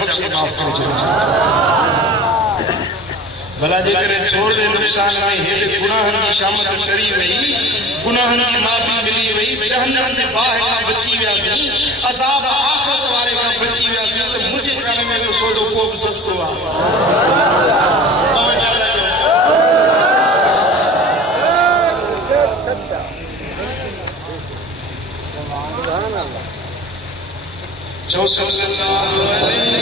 बख्शे माफ करे छो भला जेकर थोड़े नुकसान में हेॾे गुनाहनि जी शामत करी वई गुनाहनि जी माफ़ी मिली वई जहन्नम जे बाहि खां बची वियासीं अज़ाब आख़िरत वारे खां बची वियासीं त मुंहिंजे घर में तो सौदो को बि सस्तो आहे चो सल्लल्लाहु अलैहि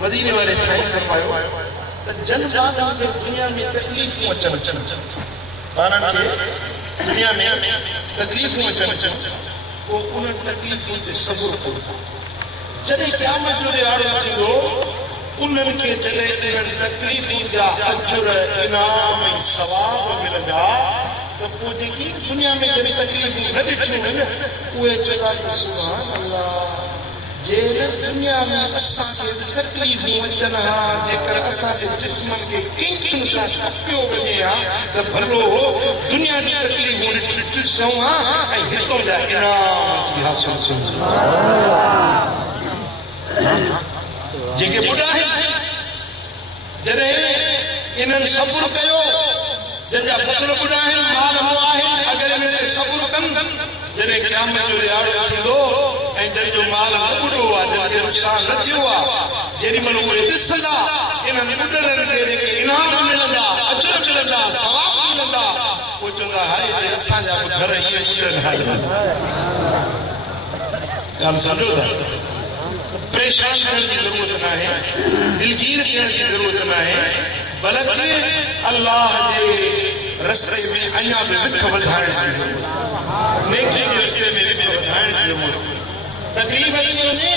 मदीने वाले साईं फरमायो त जन जात खे दुनिया में तकलीफ़ूं अचनि पाणनि खे दुनिया में तकलीफ़ूं अचनि पोइ उन तकलीफ़ुनि ते सब्र करो जॾहिं क़यामत जो ॾियारो थींदो उन्हनि खे जॾहिं इन्हनि तकलीफ़ुनि जा अजुर इनाम ऐं सवाब मिलंदा त पोइ जेकी दुनिया में जॾहिं तकलीफ़ूं न ॾिठियूं आहिनि उहे चवंदा त सुभान अल्लाह जे दुनिया में असांखे तकलीफ़ूं अचनि हा जेकर असांजे जिस्मनि खे किंखियुनि सां छपियो वञे हा त भलो दुनिया जी तकलीफ़ूं ॾिसूं हा ऐं हितां जा इनाम जी हासिल कयूं जेके बुढा आहिनि जॾहिं इन्हनि सब्र कयो जंहिंजा फसल बुढा आहिनि माल आहिनि अगरि इन्हनि ते सब्र कनि जॾहिं क़यामत जो ॾियारो थींदो ऐं जंहिंजो माल न ॿुॾो आहे जंहिंखे नुक़सान न थियो आहे जेॾी महिल उहे ॾिसंदा इन्हनि ॿुॾनि खे जेके इनाम मिलंदा अजुर मिलंदा सवाब मिलंदा उहे चवंदा हाय असांजा बि घर ईअं ॿुॾनि हाल ॻाल्हि सम्झो था परेशान थियण जी ज़रूरत न आहे दिलगीर थियण जी ज़रूरत न आहे बल्कि अल्लाह जे रस्ते में अञा बि विख वधाइण जी ज़रूरत नेकी जे रस्ते में विख वधाइण जी ज़रूरत तकलीफ़ अची वञे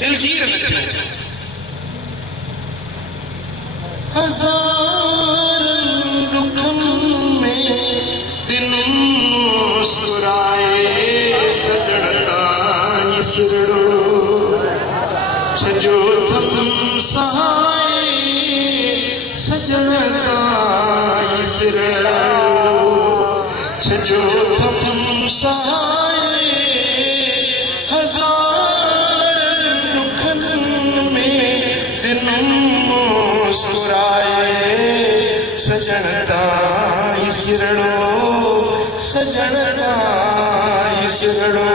दिलगीर न थिए हज़ारनि दुखनि में दिन मुस्कुराए सजण ताईं सिरड़ो छजो थम सहाय सजन ताईं सिरड़ो छजो थम सहाय हज़ारनि दुखनि में दिन मुस्कुराए सजन ताईं सिरड़ो सजन ताईं सिरड़ो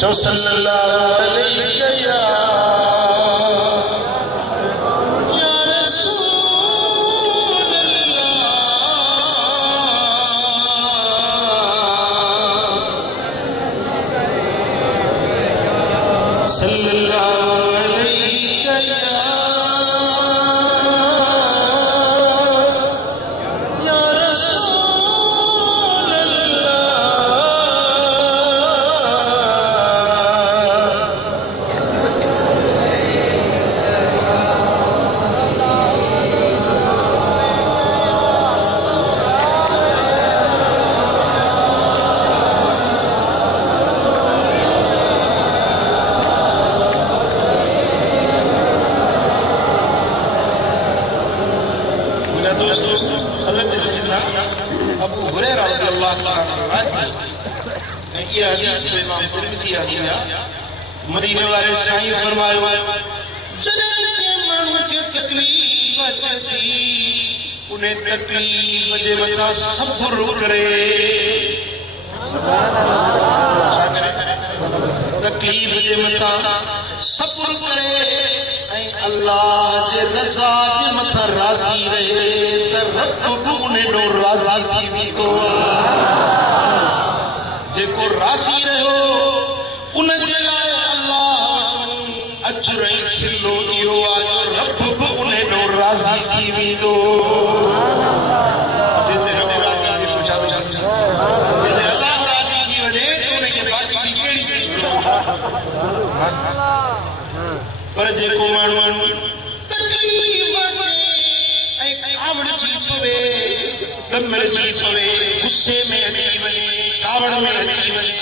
जो सल्लल्लाहु अलैहि मदीने वाले साईं फरमायो जॾहिं के माण्हू खे तकलीफ़ अचे उन्हें तकलीफ़ जे मथां सब्र करे तकलीफ़ जे मथां सब्र करे ऐं अल्लाह जे रज़ा जे मथां राज़ी रहे त रब बि उन ॾों राज़ी थी वेंदो जेको राज़ी रहियो उन जे लाइ अल्लाह अजर ऐं सिलो इहो आहे जो रब बि उन ॾों राज़ी थी वेंदो जिते रब राज़ी थी पुछा थो जिते अल्लाह राज़ी थी वञे त उनखे बाक़ी कहिड़ी कहिड़ी पर जेको माण्हू तकलीफ़ ऐं कावड़ जी पवे गम जी पवे गुस्से में अची वञे कावड़ में अची वञे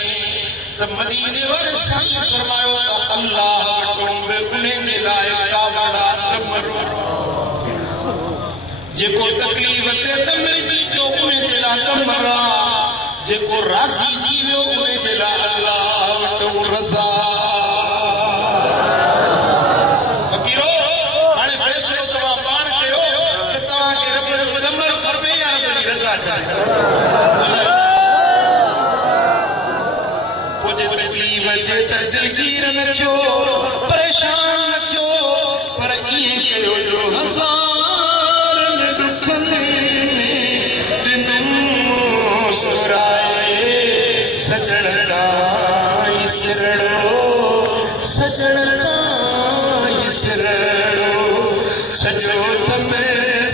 त मदीने वारे साईं फरमायो त अल्लाह वटि बि उन जे लाइ कावड़ जेको तकलीफ़ ते दम जी जो उन जे लाइ कमर जेको राज़ी थी वियो उन जे लाइ अल्लाह वटि रज़ा दिलगीर न थियो परेशान न थियो पर इएं कयो जो हज़ारन दुखनि में मुस्कुराए सजण ताईं सिरड़ो सजण ताईं सिरड़ो सजो तमे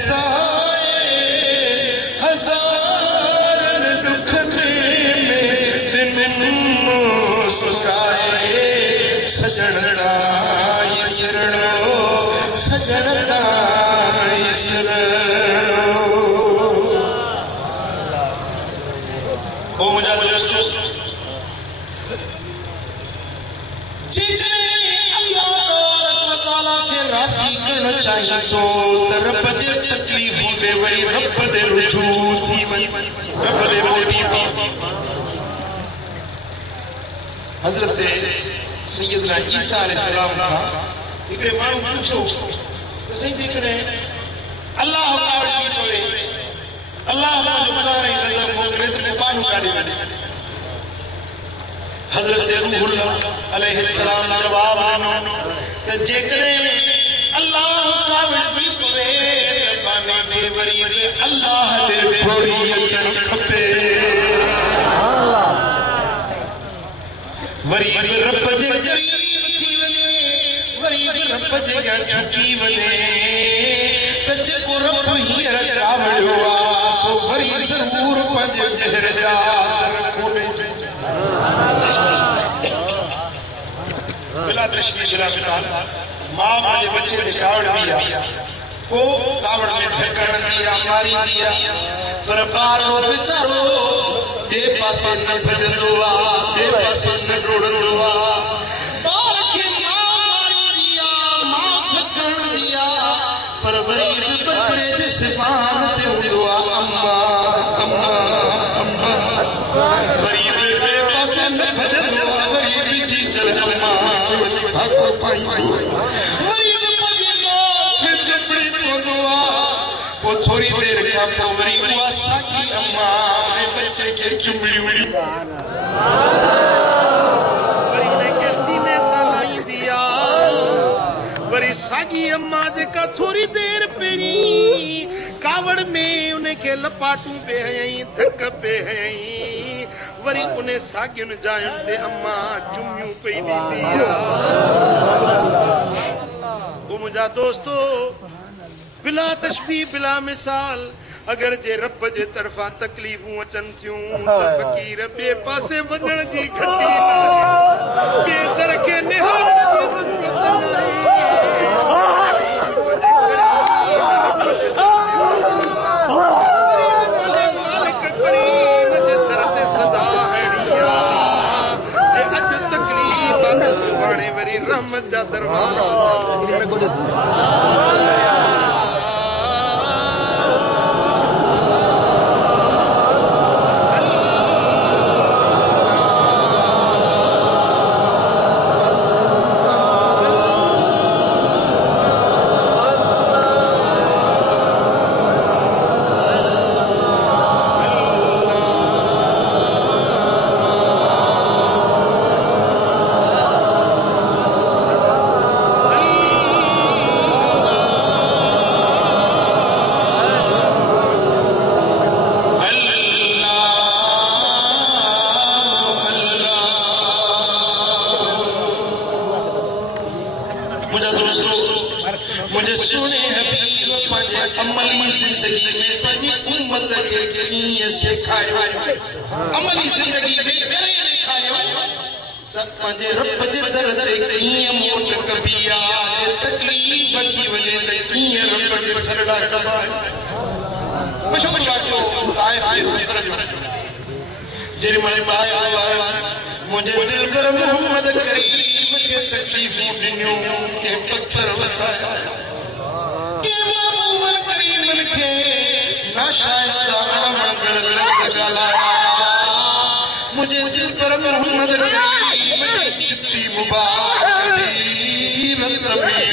साए हज़ारन दुखनि में मुस्कुराए सजण ताईं सिरड़ो सजण ताईं सिरड़ो ओ मुंहिंजा दोस्त अल्लाह ताला खे राज़ी करणु चाहिए थो त रब जे तकलीफ़ ते वरी रब ॾे रुजू थी वञे रब ॾे मोटी हज़रत सैयदना ईसा अलैहिस्सलाम खां हिकिड़े माण्हू पुछो त साईं जेकॾहिं अल्लाह कावड़ थी पवे अल्लाह जो क़ुरान ऐं गज़ब मोकिले त माण्हू काॾे वञे हज़रत रूहुल्लाह अलैहिस्सलाम जवाब ॾिनो त जेकॾहिं अल्लाह कावड़ थी पवे त बाने ॾे वरी अल्लाह ॾे थोरी अचणु खपे वरी रब जे क़रीब थी वञे वरी रब जे झुकी वञे त जेको रब हींअर कावड़ियो आहे सो वरी ज़रूर पंहिंजे जहर जा बिला तशबीह बिला मिसाल मां पंहिंजे बच्चे ते कावड़ दी आहे पोइ कावड़ में फेकणंदी आहे मारींदी आहे पर ॿारु वीचारो ॿिए पासे न भॼंदो आहे ॿिए पासे न डोड़ंदो आहे ॿार खे मां मारींदी आहे मां फकणंदी आहे पर वरी बचड़े जे सिमान ते हूंदो आहे अम्मा अम्मा अम्मा वरी ॿिए पासे न भॼंदो आहे वरी बीठी चल अम्मा हथ पाई वरी फिर चपड़ी पवंदो आहे पोइ थोरी देरि खां पोइ वरी उहा साॻी अम्मा बच्चे खे चुंबड़ी वरी उनखे सीने सां लाहींदी आहे वरी साॻी अम्मा जेका थोरी देरि पहिरीं कावड़ में उनखे लपाटूं पे हयईं धक पे हयईं वरी उन साॻियुनि जायुनि ते अम्मा चुमियूं पई ॾींदी आहे मुंहिंजा दोस्तो बिला तशबीह बिला मिसाल अगर जे रब जे तरफां तकलीफ़ूं अचनि थियूं त फ़क़ीर ॿिए पासे वञण जी घटी ॿिए दर खे निहारण जी ज़रूरत मालिक करीम जे दर ते सदा हणी आहे अॼु तकलीफ़ आहे सुभाणे वरी रहमत जा दरवाज़ा मुझे सुने हबीब पंहिंजे अमली ज़िंदगी में पंहिंजी उम्मत खे कीअं सेखारियो अमली ज़िंदगी में करे ॾेखारियो त पंहिंजे रब जे दर ते कीअं मोट कबी आहे तकलीफ़ अची वञे त कीअं रब खे सजदा कबा मशहूर वाक़ियो ताइफ़ जे सफ़र जो जेॾी महिल मुझे दिल पर मोहम्मद करीम के तकलीफूं ॾिनियूं के पत्थर वसाया के मोहम्मद करीम के नाशाइस्ता मंगल लफ़्ज़ ॻाल्हाया मुझे दिल पर मोहम्मद करीम की चिट्ठी मुबारक दी रत में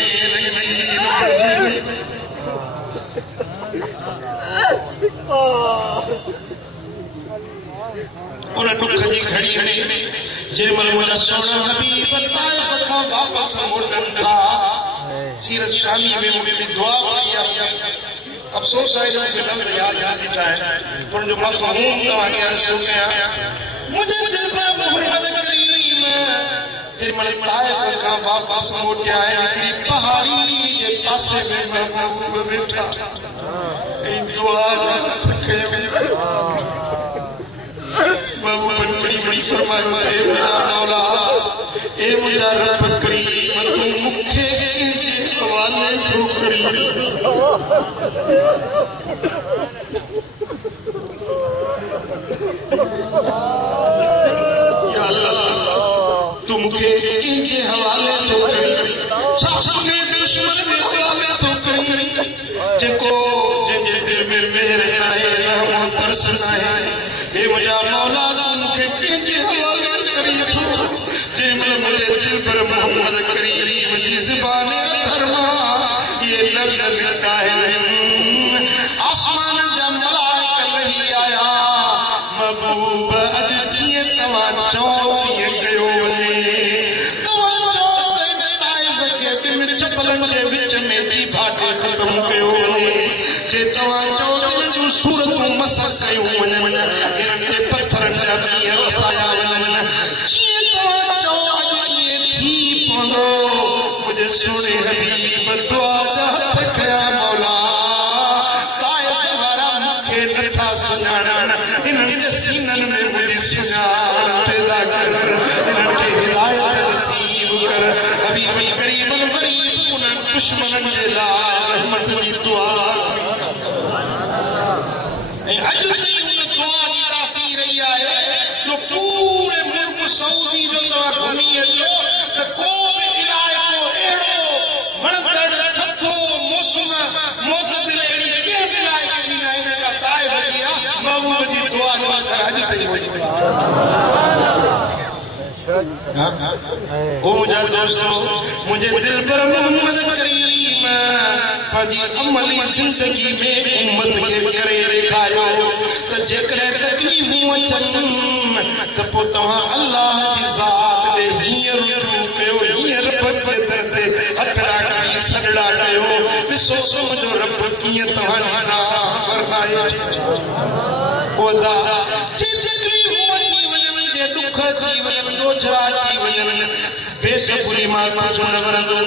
उन दुख जी घड़ी में जिरमल मुझा सोना हबीब ताइफ़ खां वापस मोटन था सीरत शामी में मुझे दुआ पढ़ी अफसोस है जो के लफ्ज़ याद नहीं आए पर जो मफ़हूम तव्हां खे अर्ज़ कया मुझे दिल पर मोहम्मद करीम जिरमल ताइफ़ खां वापस मोटिया हिकड़ी पहाड़ी जे पासे में महबूब वेठा ऐं दुआ कयो बाबू बड़ी बड़ी फरमायो ए मेरा मौला ए मेरा रब करीम तू मुखे के हवाले छो करी या अल्लाह तू मुखे के हवाले छो करी सामने दुश्मन के हवाले छो करी जेको जे दिल में मेहर है रहम तरस है हे मुझा मौला मुझे किंजे हवाले करी जिनमें मुझे दिल पर मोहम्मद करीम की ज़ुबान फरमा ये लफ्ज़ लिखा है आसमान जा मलाइका लही आया महबूब अज कीअं तव्हां चओ तीअं कयो वञे तव्हां चओ ताइफ़ खे ॿिनि चपलनि जे विच में जी भाटे ख़त्म कयो वञे जे तव्हां चओ जूं सूरतूं मस कयूं वञनि इन्हनि ते पत्थरनि जा ॾींहं वसाया वञनि जीअं तव्हां चओ अॼु ईअं थी पवंदो मुंहिंजे सुहिणे हबीब दुआ जा हथ कया मौला ताइफ़ वारा मूंखे नथा सुञाणनि इन्हनि जे सीननि में मुंहिंजी सुञाण पैदा कर इन्हनि खे हिदायत नसीब कर हबीब करीम गरीब उन्हनि दुश्मननि जे लाइ रहमत जी दुआ अज उन दुआ की तासीर रही है जो पूरे मुल्क सऊदी जो तव्हां घुमी अचो त को बि इलाइक़ो अहिड़ो वणंदड़ थधो मौसम मोतदिल अहिड़ी कंहिं बि इलाइक़े में न आहे जेका ताइफ़ जी आहे महबूब जी दुआ जो असर अॼु ताईं पहुची वञे ओ मुंहिंजा दोस्तो मुंहिंजे दिल पर मोहम्मद करीम पंहिंजी अमली ज़िंदगी में उम्मत खे करे ॾेखारियो त जेकॾहिं तकलीफ़ूं अचनि त पोइ तव्हां अल्लाह जी ज़ात ॾे हीअं रुजू कयो हीअं रब जे दर ते हथड़ा कई सजड़ा कयो ॾिसो मुंहिंजो रब कीअं तव्हांजी नाह फरमाए ओ दादा जे तकलीफ़ूं अची वञनि जे दुख अची वञनि ॾोझा अची वञनि बेसब्री मां कुझु न वणंदो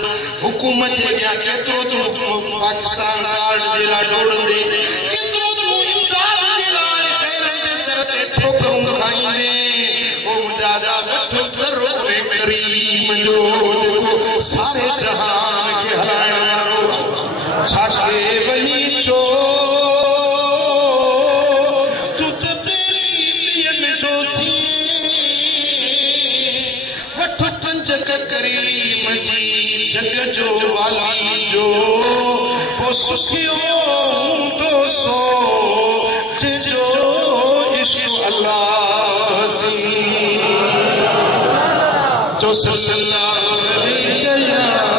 हुकूमत जे अॻियां केतिरो तूं पाकिस्तान कार्ड जे लाइ डोड़ंदे केतिरो तूं इमदाद जे लाइ ख़ैर जे दर ते ठोकरूं खाईंदे ओ मुंहिंजा वठ करो करीम जो जेको सारे जहान खे हलाइण वारो छा खे वञी चो तूं त तेरी ॾियनि जो थी वठ पंज करीम जी जग जो वाली जो वो सुखियो हूंदो सो जो इश्क अल्लाह जो सल्लल्लाहु अलैहि अल्लाह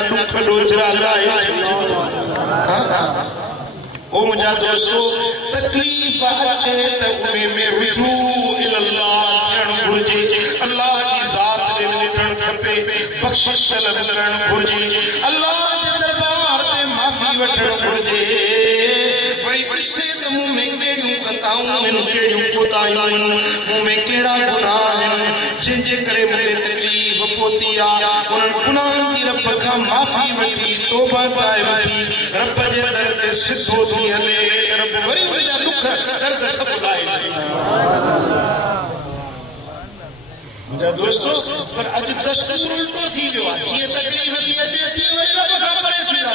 जा दुख डोजरा लाए ओ मुझा दोस्तों तकलीफ अचे त उन्हें में रुजू इल्लाह थियण घुर्जे अल्लाह की ज़ात दे मिटण खपे बख्शिश तलब करण घुर्जे अल्लाह जे दरबार ते माफ़ी वठण घुर्जे वरी ॾिसे त मूं में कहिड़ियूं कताऊं आहिनि कहिड़ियूं कोताहियूं आहिनि मूं में कहिड़ा गुनाह आहिनि जिनजे करे मूंखे तकलीफ़ पहुती आहे उन्हनि गुनाहनि जी रब खां माफ़ी वठी तौबा पाए वठी रब जे दर ते सिधो थी हले रब वरी मुंहिंजा दुख दर्द सभु लाहे मुंहिंजा दोस्तो पर अॼु दस्तूर उल्टो थी वियो आहे जीअं तकलीफ़ थी अचे तीअं वरी रब खां परे थी था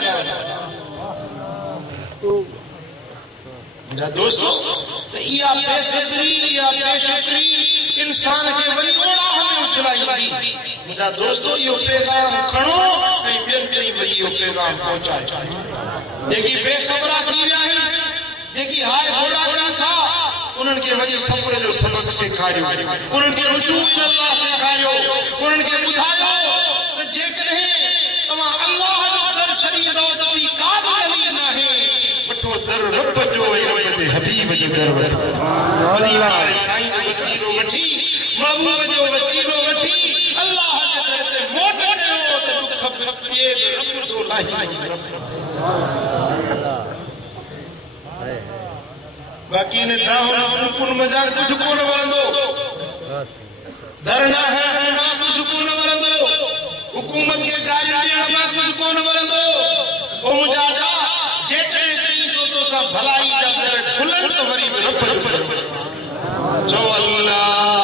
मुंहिंजा दोस्तो त इहा बेसब्री इहा बेशुक्री इंसान खे वरी ओड़ाह में उछलाईंदी मुंहिंजा दोस्तो इहो पैगाम खणो ऐं ॿियनि ताईं वरी इहो पैगाम पहुचाए जेकी बेसबरा थी विया आहिनि जेकी हाय घोड़ा कनि था उन्हनि खे वरी सब्र जो सबक सेखारियो उन्हनि खे रुजू अल्लाह सेखारियो उन्हनि खे ॿुधायो त जेकॾहिं तव्हां अल्लाह जो दर छॾींदो त ॿी का बि दलील नाहे वठो दर रब जो ऐं रब जे हबीब जो दर मदीना वारे साईं जो वसीलो वठी महबूब जो वसीलो वठी अल्लाह जे दर ते मोट कयो त दुख ॿिए रब जो लाही बाकी ने दाऊं कुन मजाक कुछ कोन वरंदो धरना है ना कुछ कोन वरंदो हुकूमत के गाड़ी देना कुछ कोन वरंदो ओ मुजा जा जेते चईंदो तो सा भलाई जा दर खुलन तो वरी रब जो अल्लाह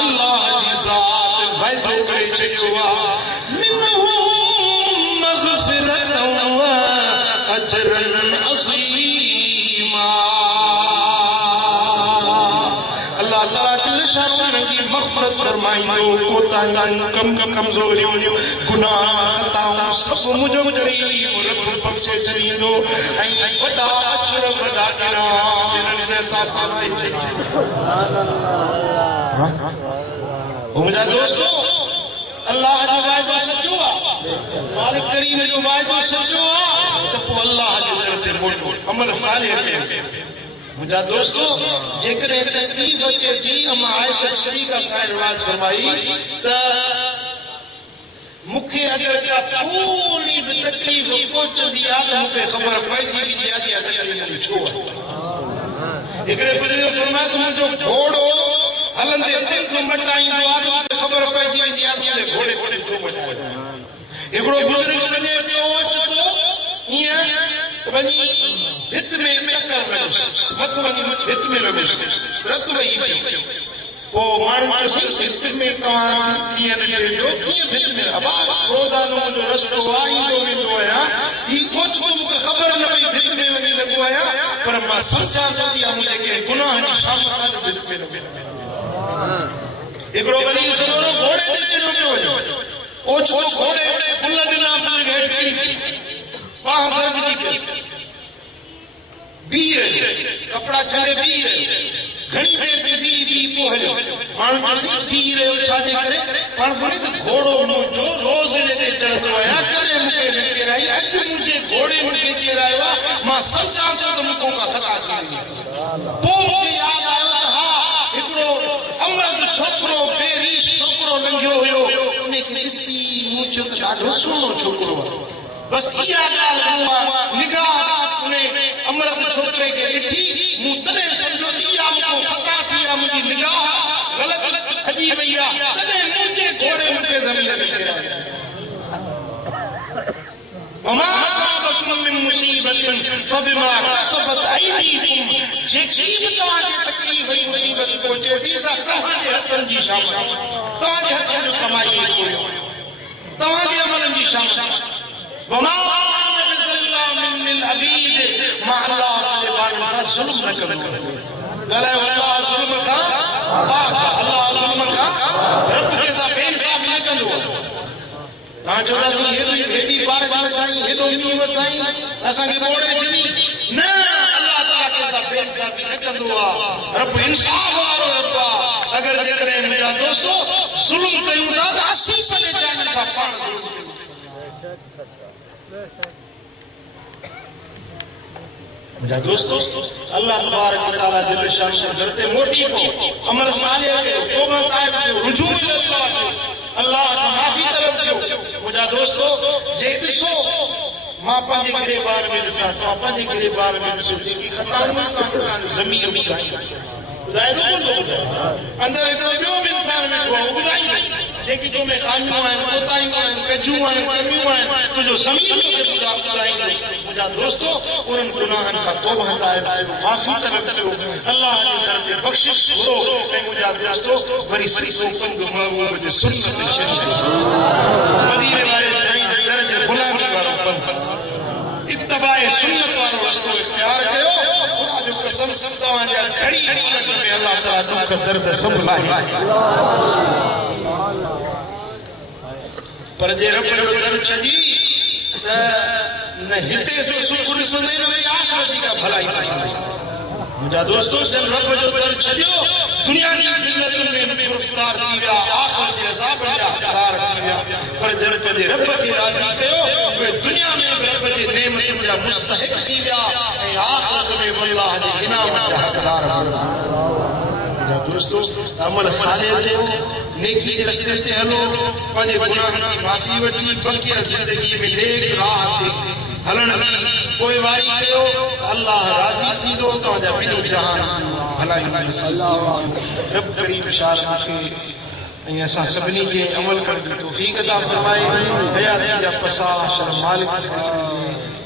अल्लाह जी ज़ात वायदो करे छॾियो आहे मिनहुम मग़फ़िरतन व अजरन अज़ीमा अल्लाह ताला दिल शान की मग़फ़िरत फरमाईंदो कोताहियूं कमज़ोरियूं गुनाह खताऊं सभु मुंहिंजो करीम रब बख़्शे छॾींदो ऐं वॾा अजर वॾा इनाम इन्हनि खे अता फरमाए छॾींदो मुझा दोस्तों अल्लाह जो वायदो सच्चो आहे मालिक करीम जो वायदो सच्चो आहे त पोइ अल्लाह जे दर ते मोटो अमल सालिह कयो मुझा दोस्तों जेकॾहिं तकलीफ़ अचे थी अम्मा आयशा शरीका साहिब रिवायत फरमाई त मूंखे अगरि का थोरी बि तकलीफ़ पहुचंदी आहे त मूंखे ख़बर पइजी वेंदी आहे त तकलीफ़ छो आहे हिकिड़े बुज़ुर्ग फरमायो त मुंहिंजो घोड़ो हलंदे तंग मटाईंदो आहे त ख़बर पइजी वेंदी आहे त घोड़े घोड़े छो मटाईंदो हिकिड़ो बुज़ुर्ग वञे पियो अचो ईअं वञी हित में टकर लॻुसि मथो वञी हित में लॻुसि रत वही पियो पोइ माण्हू चयोसि हित में तव्हां कीअं न ॾिजो कीअं हित में अबा रोज़ानो मुंहिंजो रस्तो आहे ईंदो वेंदो आहियां ही कुझु मूंखे ख़बर न पई हित में वञी लॻो आहियां पर मां सम्झां थी मुंहिंजे के गुनाह जी शामत हित में न हिकिड़ो वरी सॼो घोड़े ते चढ़ियो पियो वञे ओछो घोड़े फुल ॾिना पाण हेठि किरी बाह दर्द थी बीह कपिड़ा छॾे बीह घणी देर ते बीह पोइ हलियो माण्हू बीह रहियो छाजे करे पाण बोले त घोड़ो मुंहिंजो रोज़ इन ते चढ़ंदो आहियां कॾहिं मूंखे न केराई अॼु मुंहिंजे घोड़े मूंखे केरायो आहे मां सम्झां थो त मूंखां का ख़ता थी वई पोइ मूंखे यादि आयो त हा हिकिड़ो अमरद छोकिरो बेरीश छोकिरो लंघियो हुयो उनखे ॾिसी मूं चयो त ॾाढो सुहिणो छोकिरो आहे बसि इहा ॻाल्हि निगाह उन्हें अमृत छोकरे के ॾिठी मूं तॾहिं सम्झो इहा मूंखां ख़ता थी आहे मुंहिंजी निगाह ग़लति छॾी वई आहे तॾहिं मुंहिंजे घोड़े मूंखे ज़मीन ते किरायो वमा असाबकुम मिन मुसीबतिन फबिमा कसबत अयदीकुम जेकी बि तव्हांखे तकलीफ़ ऐं मुसीबत पहुचे थी सा तव्हांजे हथनि जी शाम तव्हांजे हथनि जो कमाई हुयो तव्हांजे अमलनि जी शाम वमा बिज़ल्लामिन लिलअबीद मां अल्लाह जे बारे में ज़ुल्म न कंदो ॻाल्हायो अल्लाह ज़ुल्म खां पाक अल्लाह ज़ुल्म खां रब के सां बेइंसाफ़ी न कंदो तव्हां चवंदा हेॾी बार बार साईं हेॾो मींहुं वसाईं असांखे ॿोड़े ॾिनी न अल्लाह ताला के सां बेइंसाफ़ी न कंदो आहे रब इंसाफ़ वारो रब आहे अगरि जेकॾहिं मुंहिंजा दोस्तो ज़ुल्म कयूं था त 80% टाइम सां पाण ज़ुल्म मुंहिंजा दोस्तो अल्लाह तबारक व तआला जल शान घर ते मोटी को अमल सालिह कयो तौबा ताइब कयो रुजू अल्लाह कयो अल्लाह खां माफ़ी तलब कयो मुंहिंजा दोस्तो जे ॾिसो मां पंहिंजे गिरेबान में ॾिसां असां पंहिंजे गिरेबान में ॾिसो जेकी ख़ताऊं ज़मीर में ॿुधाए थो कोन थो ॿुधाए अंदरि हिकिड़ो ॿियो बि इंसान वेठो आहे ॿुधाईंदो जेकी तोमें खामियूं आहिनि कोताहियूं आहिनि कजूं आहिनि कमियूं आहिनि तुंहिंजो ज़मीर खे ॿुधाईंदो मुंहिंजा दोस्तो उन्हनि गुनाहनि खां तौबा ताइब कयो माफ़ी तलब कयो अल्लाह जे दर ते बख़्शिश घुरो ऐं मुंहिंजा दोस्तो वरी सिसो कंदो महबूब जी सुन्नत शरीफ मदीने वारे साईं जे दर जे गुलामी वारो कमु इत्तिबाए सुन्नत वारो रस्तो इख्तियार कयो खुदा जो कसम तव्हांजा घड़ी घड़ी में अल्लाह ताला दुख दर्द सभु लाहे पर जे रब जो दर छॾी त न हिते जो सुख ॾिसंदे न आख़िरत जी का भलाई ॾिसंदे मुंहिंजा दोस्तो जब रब जो दर छॾियो दुनिया जी ज़िंदगी में गिरफ़्तार थी विया आख़िरत जे अज़ाब जा हक़दार थी विया पर जर पंहिंजे रब खे राज़ी कयो उहे दुनिया में रब जे नेमतुनि जा मुस्तहिक़ थी विया ऐं आख़िरत में अल्लाह जे इनाम जा हक़दार मुंहिंजा दोस्तो अमल सालिह कयो नेकी जे रस्ते ते हलो पंहिंजे गुनाहनि जी माफ़ी वठी बक़िया ज़िंदगी में नेक राह ते हलण जी पोइवारी कयो अल्लाह राज़ी थींदो तव्हांजा ॿिन्ही जहान भलाई रब करीम शाह खे ऐं असां सभिनी खे अमल करण जी तौफ़ीक़ अता फ़रमाए हयाती जा पसार मालिक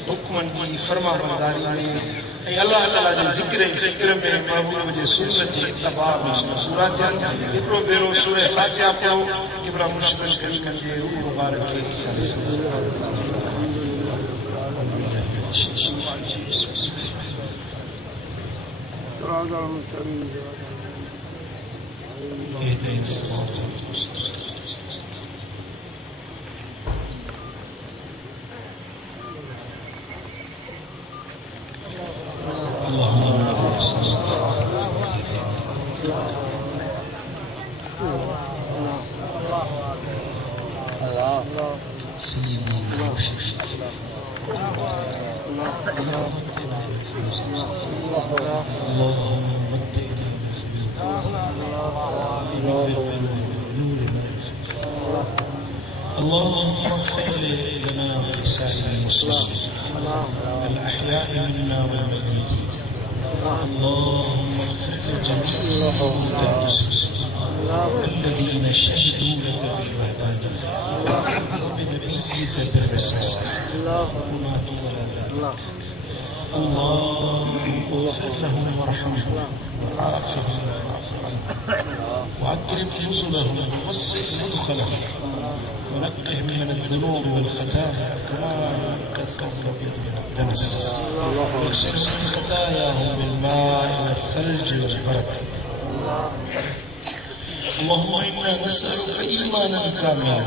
हुक्मनि जी फ़रमाबरदारी में ऐं अल्लाह ताला जे ज़िक्र ऐं फ़िक्र में महबूब जे सुन्नत जे इत्तिबा में मशहूरा थिया हिकिड़ो भेरो सूरह फातिहा पढ़ो क़िबला मुर्शिदन करीम जे रूह मुबारक खे اللهم اغفر لنا ولسائر المسلمين الأحياء منا والميتين اللهم اغفر لجميع الذين شهدوا لك بالعبادة وبنبيك بالرسالة وماتوا على ذلك اللهم اغفر لهم وارحمهم وعافهم واعف عنهم واكرم نزلهم ووسع مدخلهم ونقهم من الذنوب والخطايا كما ينقى الثوب الابيض من الدنس واغسلهم من خطاياهم بالماء والثلج والبرد اللهم انا نسالك ايمانا كاملا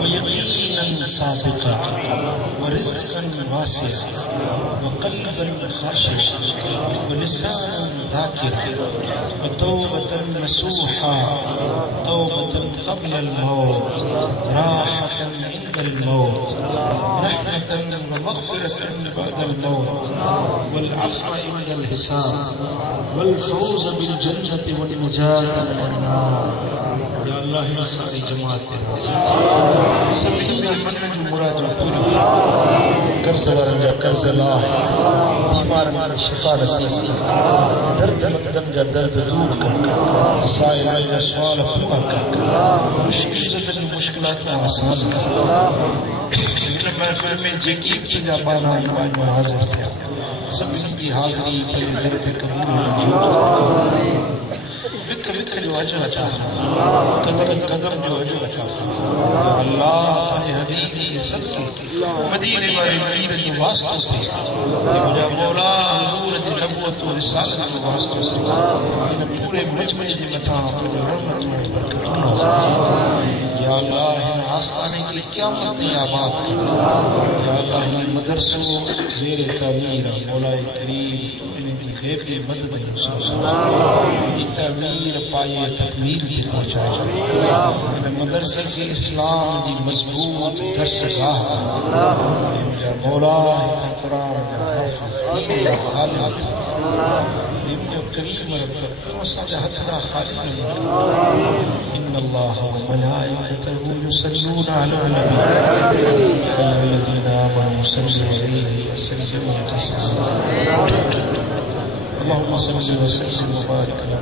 ويقينا صادقا ورزقا واسعا وقلبا خاشعا ولسانا ذاكرا وتوبة نصوحا توبة قبل الموت راحة عند الموت رحمة ومغفرة بعد الموت والعفو عند الحساب والفوز بالجنة والنجاة من النار या अल्लाह इन सारी जमात के नाज़रीन सभी ने मन्नत मुराद पूरी कर्ज वारन कर्ज लाह बीमार ने शिफा नसीब दर्द मकदम जा दर्द दूर कर साइल का सवाल पूरा कर मुश्किल ज़िंदगी मुश्किलात को आसान कर इन महफिल में जेकी की बाना ईमान में हाजिर थे सबकी हाजिरी पर दर पे कबूल मंजूर कर विक्र विक्र जो अजर अता कदर कदर जो अजर अता या अल्लाह अपने हबीब के सदके मदीने वाले पीर के वास्ते से मुझे मौला नूर की नबूवत और रिसालत के वास्ते से इन पूरे मजमे के मथा अपनी रहमत और बरकत या अल्लाह इन आस्ताने की क़यामत में आबाद कर या अल्लाह इन मदरसों ज़ेर तामीर मौला करीम इनकी खैर की मदद तमीर पाए तकमील की पहुँचाए जाए इन मदरसे से इस्लाम की मजबूत दरसगाह मौला कुरान करीम इन्नल्लाह व मलाइकतहु युसल्लूना अला नबी या अय्युहल्लज़ीना आमनू सल्लु अलैहि व सल्लिमू तस्लीमा अल्लाहुम्मा सल्लि व सल्लिम व बारिक अला